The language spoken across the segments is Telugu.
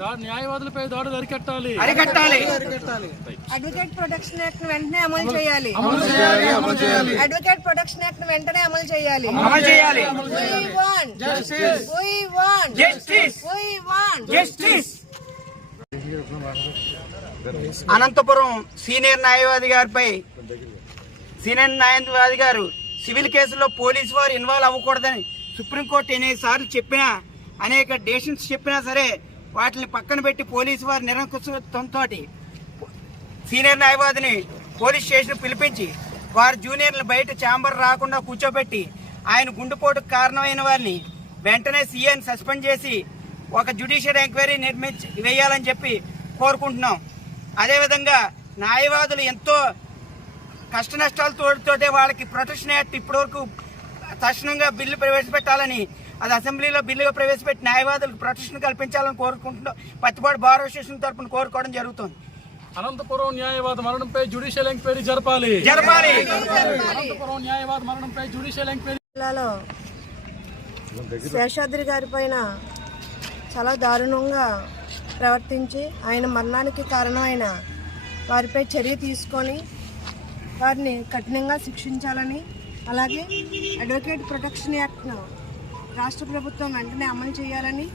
దా- న్యాయవాదులపై దాడులు అరికట్టాలి. అరికట్టాలి. అడ్వకేట్ ప్రొటెక్షన్ యాక్ట్ వెంటనే అమలు చేయాలి. అడ్వకేట్ ప్రొటెక్షన్ యాక్ట్ వెంటనే అమలు చేయాలి. అమలు చేయాలి. అనంతపురం సీనియర్ న్యాయవాది గారిపై సీనియర్ న్యాయవాది గారు సివిల్ కేసులో పోలీసు వారు ఇన్వాల్వ్ అవ్వకూడదని సుప్రీంకోర్టు ఎన్నిసార్లు చెప్పినా అనేక డేషన్స్ చెప్పినా సరే వాటిని పక్కన పెట్టి పోలీసు వారు నిరంకుశత్వంతో సీనియర్ న్యాయవాదిని పోలీస్ స్టేషన్ పిలిపించి వారి జూనియర్లు బయట ఛాంబర్ రాకుండా కూర్చోబెట్టి ఆయన గుండెపోటుకు కారణమైన వారిని వెంటనే సీఎన్ సస్పెండ్ చేసి ఒక జ్యుడిషియల్ ఎంక్వైరీ నిర్మించి వేయాలని చెప్పి కోరుకుంటున్నాం. అదేవిధంగా న్యాయవాదులు ఎంతో కష్ట నష్టాలతోటే వాళ్ళకి ప్రొటెక్షన్ యాక్ట్ ఇప్పటివరకు తక్షణంగా బిల్లు ప్రవేశపెట్టాలని అది అసెంబ్లీలో బిల్లుగా ప్రవేశపెట్టి న్యాయవాదులకు ప్రొటెక్షన్ కల్పించాలని కోరుకుంటున్నాం పత్తిపాడు బార్ అసోసియేషన్ తరఫున కోరుకోవడం జరుగుతుంది. అనంతపురం న్యాయవాద మరణంపై జ్యుడిషియల్ ఎంక్వైరీ జరపాలి. జరపాలి. అనంతపురం న్యాయవాద మరణంపై జ్యుడిషియల్ ఎంక్వైరీ జిల్లాలో శేషాద్రి గారి పైన చాలా దారుణంగా ప్రవర్తించి ఆయన మరణానికి కారణమైన వారిపై చర్య తీసుకొని వారిని కఠినంగా శిక్షించాలని అలాగే అడ్వకేట్ ప్రొటెక్షన్ యాక్ట్ను రాష్ట్ర ప్రభుత్వం వెంటనే అమలు చేయాలని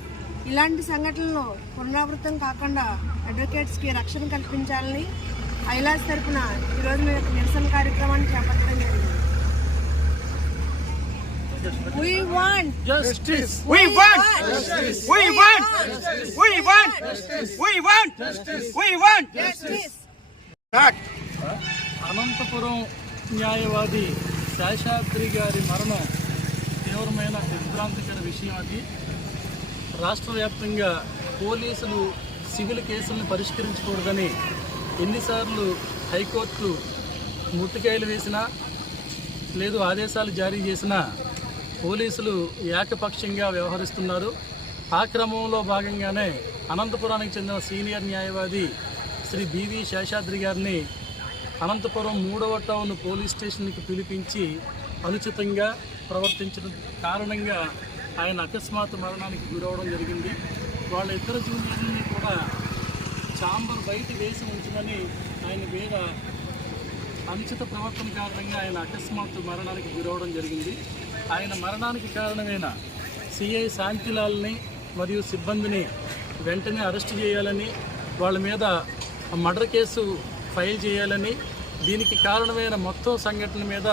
ఇలాంటి సంఘటనలు పునరావృతం కాకుండా అడ్వకేట్స్కి రక్షణ కల్పించాలని ఐలాస్ తరపున ఈరోజు మేము ఒక నిరసన కార్యక్రమాన్ని చేపట్టడం జరిగింది. We want justice We want We want We want We want We want justice. Start. Anantapuram న్యాయవాది శేషాద్రి గారి మరణం తీవ్రమైన దిగ్భ్రాంతికర విషయం అది. రాష్ట్ర వ్యాప్తంగా పోలీసులు సివిల్ కేసులను పరిష్కరించకూడదని ఎన్నిసార్లు హైకోర్టు ముట్టికాయలు వేసినా లేదు ఆదేశాలు జారీ చేసినా పోలీసులు ఏకపక్షంగా వ్యవహరిస్తున్నారు. ఆ క్రమంలో భాగంగానే అనంతపురానికి చెందిన సీనియర్ న్యాయవాది శ్రీ బివి శేషాద్రి గారిని అనంతపురం మూడవ టౌన్ పోలీస్ స్టేషన్కి పిలిపించి అనుచితంగా ప్రవర్తించడం కారణంగా ఆయన అకస్మాత్ మరణానికి గురవడం జరిగింది. వాళ్ళ ఇద్దరు జూనియర్ని కూడా చాంబర్ బయట వేసి ఉంచమని ఆయన మీద అనుచిత ప్రవర్తన కారణంగా ఆయన అకస్మాత్తు మరణానికి గురవడం జరిగింది. ఆయన మరణానికి కారణమైన సిఐ శాంతిలాల్ని మరియు సిబ్బందిని వెంటనే అరెస్ట్ చేయాలని వాళ్ళ మీద మర్డర్ కేసు ఫైల్ చేయాలని దీనికి కారణమైన మొత్తం సంఘటన మీద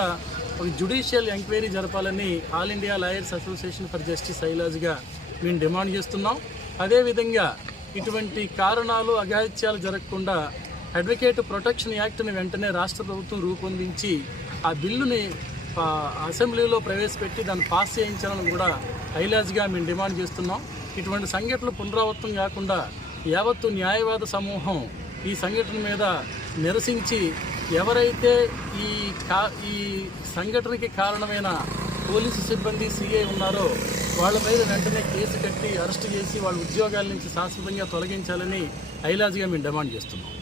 ఒక జ్యుడిషియల్ ఎంక్వైరీ జరపాలని all India lawyers association for justice ఐలాజ్గా మేము డిమాండ్ చేస్తున్నాం. అదేవిధంగా ఇటువంటి కారణాలు అఘాయిత్యాలు జరగకుండా అడ్వకేట్ ప్రొటెక్షన్ యాక్ట్ని వెంటనే రాష్ట్ర ప్రభుత్వం రూపొందించి ఆ బిల్లుని అసెంబ్లీలో ప్రవేశపెట్టి దాన్ని పాస్ చేయించాలని కూడా ఐలాజ్గా మేము డిమాండ్ చేస్తున్నాం. ఇటువంటి సంఘటనలు పునరావృతం కాకుండా యావత్తు న్యాయవాద సమూహం ఈ సంఘటన మీద నిరసించి ఎవరైతే ఈ కా ఈ సంఘటనకి కారణమైన పోలీసు సిబ్బంది సిఐ ఉన్నారో వాళ్ళ మీద వెంటనే కేసు కట్టి అరెస్ట్ చేసి వాళ్ళ ఉద్యోగాల నుంచి శాశ్వతంగా తొలగించాలని ఐలాజ్గా మేము డిమాండ్ చేస్తున్నాం.